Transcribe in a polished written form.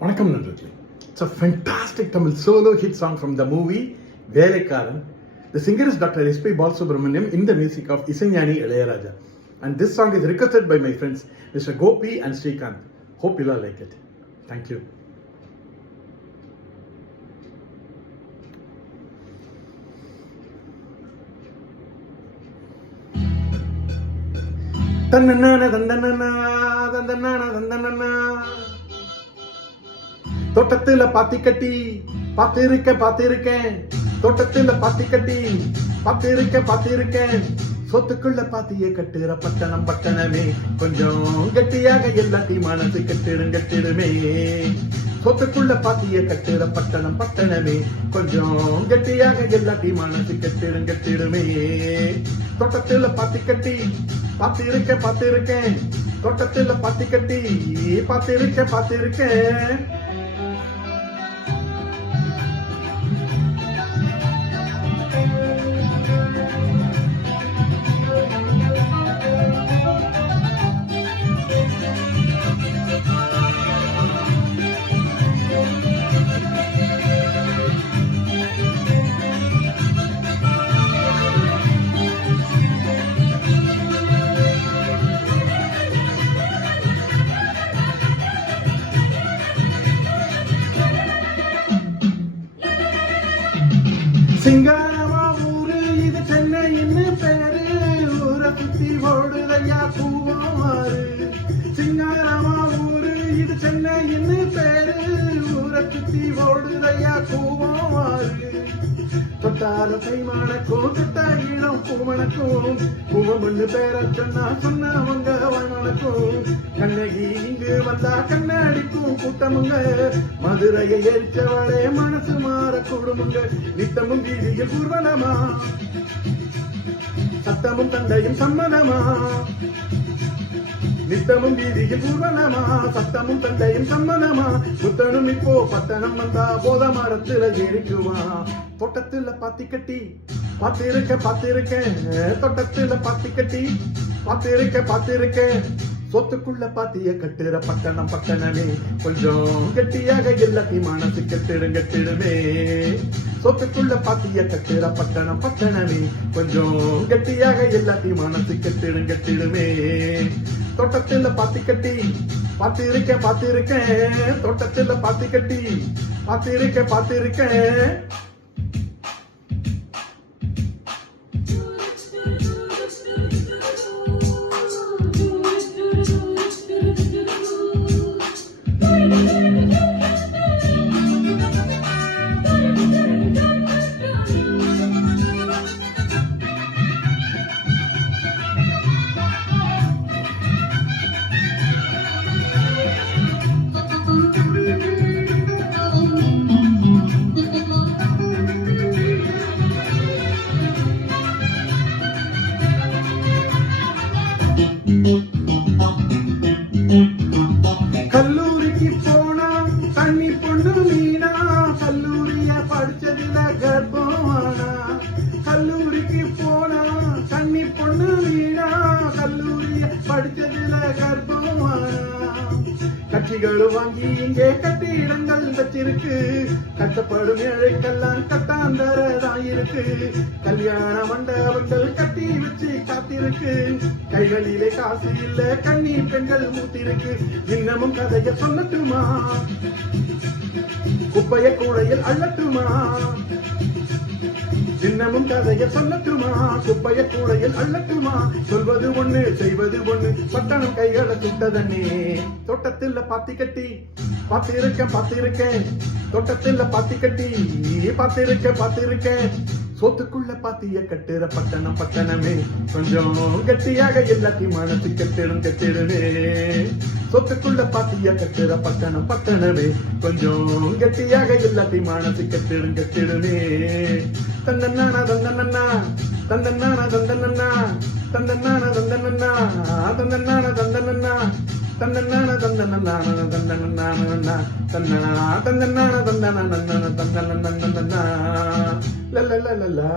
வணக்கம் நண்பர்களே. It's a fantastic Tamil solo hit song from the movie Velekaran. The singer is Dr. S.P. Balasubramaniam in the music of Isaignani Ilayaraja. And this song is requested by my friends Mr. Gopi and Srikanth. Hope you all like it. Thank you. Tannana tannana tannana tannana தோட்டத்துல பாத்தி கட்டி பாத்திருக்கேன் தோட்டத்துல பாத்தி கட்டி பாத்திருக்கேன் சொத்துக்குள்ள பாத்திய கட்டுற பட்டணமே கொஞ்சம் கட்டியாக எல்லாத்தையும் மனசு கட்டிடுமே சொத்துக்குள்ள பாத்திய கட்டுற பட்டணமே கொஞ்சம் கட்டியாக எல்லாத்தையும் மனசு கட்டிடுமே தோட்டத்துல பாத்தி கட்டி பாத்திருக்கேன் தோட்டத்துல பாத்தி கட்டி பாத்திருக்கேன் சிங்காரமா ஊரு இது சென்னைன்னு பேரு ஊரை சுத்தி ஓடுதையா பூவாரு சிங்காரமா ஊரு இது சென்னைன்னு பேரு ஊரை சுத்தி ஓடுதையா பூவாரு தொட்டால கைமானக்கும் தொட்டா இளம் பூமணக்கும் பூமண்ணு பேர சொன்னவங்க வாய்மணக்கும் கண்ணகி இங்கு வந்தா கண்ணடிக்கும் கூட்டமுங்க மதுரையை எரிச்சவளே மனசு மாற கூடுமுங்க நித்தமும் வீதியில் ஊர்வலமா சத்தமும் தண்டையும் சம்மதமா நித்தமும் வீதியில் ஊர்வலமா சத்தமும் தண்டையும் சம்மதமா புத்தனும் இப்போ பத்தனம் வந்தா போத மரத்துல இருக்குவா தோட்டத்துல பாத்தி கட்டி பாத்திருக்கேன் தோட்டத்துல பாத்தி கட்டி பாத்திருக்கேன் சொத்துக்குள்ள பாத்திய கட்டுற பட்டணமே கொஞ்சம் கட்டியாக எல்லாத்தையும் மனசு கட்டிடுமே சொத்துக்குள்ள பாத்திய கட்டுற பட்டணமே கொஞ்சம் கட்டியாக எல்லாத்தையும் மனசு கட்டிடுமே தோட்டத்துல பாத்தி கட்டி பாத்திருக்கேன் தோட்டத்துல பாத்தி கட்டி பாத்திருக்கேன் கல்லூரிக்கு போனா தண்ணி பொண்ணு மீனா கல்லூரிய படிச்சதுல கர்ப்பமானா கல்லூரிக்கு போனா தண்ணி பொண்ணு மீனா கல்லூரிய படிச்சதுல கர்ப்பமானா கட்சிகள் வாங்கி இங்கே கட்டிடங்கள் வச்சிருக்கு கட்டப்படும் ஏழைக்கெல்லாம் கட்டாந்தரதான் இருக்கு கல்யாண மண்டபங்கள் கட்டி வச்சு காத்திருக்கு கைகளிலே காசு இல்ல கண்ணீர் பெண்கள் மூத்திருக்கு இன்னமும் கதைய சொல்லட்டுமா குப்பைய கூடையில் அள்ளட்டுமா இன்னமும் கதைய சொல்லட்டுமா குப்பைய கூடையில் அள்ளட்டுமா சொல்வது ஒண்ணு செய்வது ஒண்ணு பட்டணம் கைகளை சுட்டதண்ணே தோட்டத்தில் பாத்தி கட்டி பாத்திருக்கேன் தோட்டத்தில் பாத்தி கட்டி பாத்திருக்கேன் சொத்துக்குள்ள பாத்திய கட்டுற பட்டணமே கொஞ்சம் கட்டியாக எல்லாத்தையும் மனசு கட்டிடுமே சொத்துக்குள்ள பாத்திய கட்டுற பட்டணமே கொஞ்சம் கட்டியாக எல்லாத்தையும் மனசு கட்டிடுமே தந்தன்னானா தந்தன்னா தந்தன்னானா தந்தன்னா தந்தன்னானா தந்தன்னா தந்தன்னானா தந்தன்னா தந்தன்னான தந்தன்னா தந்தன்னா தந்தன்னா தந்தன்னா தந்தன்னா தந்தன்னா லலலலலா